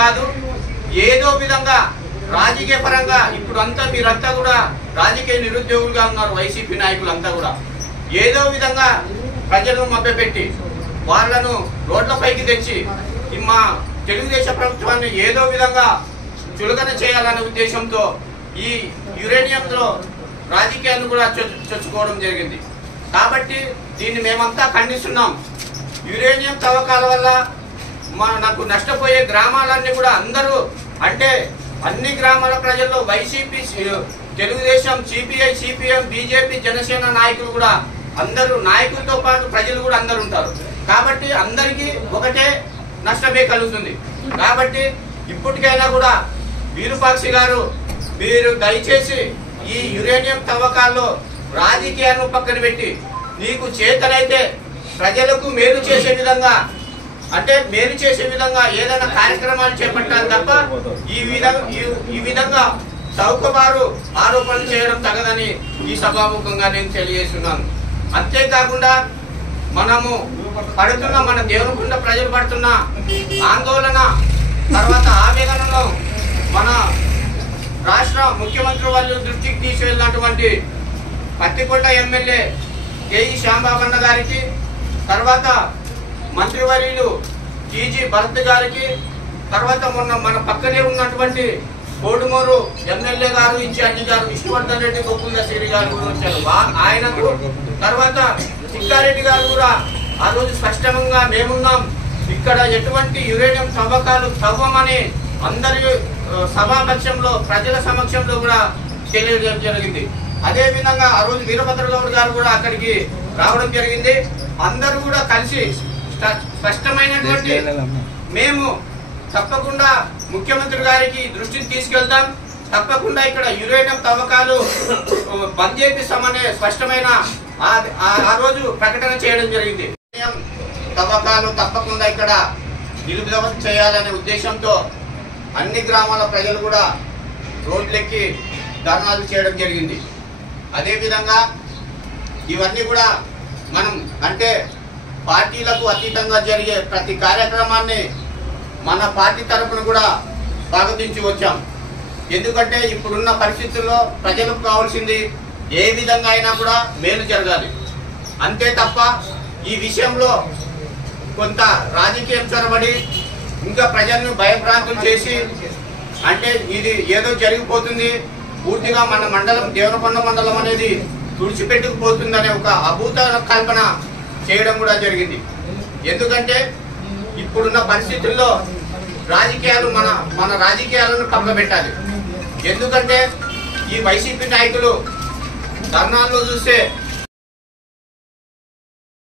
కాదు, ఏదో విధంగా రాజకీయ పరంగా ఇప్పుడు అంతా మీరంతా కూడా రాజకీయ నిరుద్యోగులుగా ఉన్నారు. వైసీపీ నాయకులంతా కూడా ఏదో విధంగా ప్రజలను మభ్యపెట్టి వాళ్ళను రోడ్లపైకి తెచ్చి మా తెలుగుదేశం ప్రభుత్వాన్ని ఏదో విధంగా చులకన చేయాలనే ఉద్దేశంతో ఈ యురేనియంలో రాజకీయాన్ని కూడా చొచ్చుకోవడం జరిగింది. కాబట్టి దీన్ని మేమంతా ఖండిస్తున్నాం. యురేనియం తవ్వకాల వల్ల మనకు నష్టపోయే గ్రామాలన్నీ కూడా అందరూ అంటే అన్ని గ్రామాల ప్రజల్లో YCP, Telugu Desam, CPI, CPM, BJP, Janasena నాయకులు కూడా అందరూ, నాయకులతో పాటు ప్రజలు కూడా అందరూ ఉంటారు. కాబట్టి అందరికీ ఒకటే నష్టమే కలుగుతుంది. కాబట్టి ఇప్పటికైనా కూడా విరూపాక్షి గారు మీరు దయచేసి ఈ యురేనియం తవ్వకాల్లో రాజకీయాన్ని పక్కన పెట్టి నీకు చేతనైతే ప్రజలకు మేలు చేసే విధంగా అంటే మేలు చేసే విధంగా ఏదైనా కార్యక్రమాలు చేపట్టాలి తప్ప ఈ విధంగా చౌకబారు ఆరోపణలు చేయడం తగదని ఈ సభాముఖంగా నేను తెలియజేస్తున్నాను. అంతేకాకుండా మనము పడుతున్న మన దేవరకొండ ప్రజలు పడుతున్న ఆందోళన తర్వాత ఆవేదనలో మన రాష్ట్ర ముఖ్యమంత్రి వాళ్ళు దృష్టికి తీసుకెళ్ళినటువంటి పత్తికొండ ఎమ్మెల్యే కేఈ శ్యాంబాబన్న గారికి, తర్వాత మంత్రివర్యులు టీజీ భరత్ గారికి, తర్వాత మొన్న మన పక్కనే ఉన్నటువంటి కోడుమూరు ఎమ్మెల్యే గారు ఇన్ఛార్జి గారు విష్ణువర్ధన్ రెడ్డి గోకుందశ్రీ గారు కూడా వచ్చారు. ఆయనకు తర్వాత సిక్కారెడ్డి గారు కూడా ఆ రోజు స్పష్టంగా మేమున్నాం, ఇక్కడ ఎటువంటి యురేనియం తవ్వకాలు తవ్వమని అందరి సభాపక్షంలో ప్రజల సమక్షంలో కూడా తెలియజేయడం జరిగింది. అదే విధంగా ఆ రోజు వీరభద్రగౌడ్ గారు కూడా అక్కడికి రావడం జరిగింది. అందరూ కూడా కలిసి స్పష్టమైనటువంటి మేము తప్పకుండా ముఖ్యమంత్రి గారికి దృష్టిని తీసుకెళ్తాం, తప్పకుండా ఇక్కడ యురేనియం తవ్వకాలు బంద్ చేపిస్తామనే స్పష్టమైన ఆ రోజు ప్రకటన చేయడం జరిగింది. తవ్వకాలు తప్పకుండా ఇక్కడ నిలుపుదల చేయాలనే ఉద్దేశంతో అన్ని గ్రామాల ప్రజలు కూడా రోడ్లెక్కి ధర్నాలు చేయడం జరిగింది. అదేవిధంగా ఇవన్నీ కూడా మనం అంటే పార్టీలకు అతీతంగా జరిగే ప్రతి కార్యక్రమాన్ని మన పార్టీ తరఫున కూడా స్వాగతించి వచ్చాం. ఎందుకంటే ఇప్పుడున్న పరిస్థితుల్లో ప్రజలకు కావాల్సింది ఏ విధంగా అయినా కూడా మేలు జరగాలి. అంతే తప్ప ఈ విషయంలో కొంత రాజకీయం చొరబడి ఇంకా ప్రజలను భయభ్రాంతులు చేసి అంటే ఇది ఏదో జరిగిపోతుంది, పూర్తిగా మన మండలం దేవరకొండ మండలం అనేది తుడిచిపెట్టుకుపోతుందనే ఒక అభూత కల్పన చేయడం కూడా జరిగింది. ఎందుకంటే ఇప్పుడున్న పరిస్థితుల్లో రాజకీయాలు మన రాజకీయాలను పక్కబెట్టాలి. ఎందుకంటే ఈ వైసీపీ నాయకులు ధర్నాల్లో చూస్తే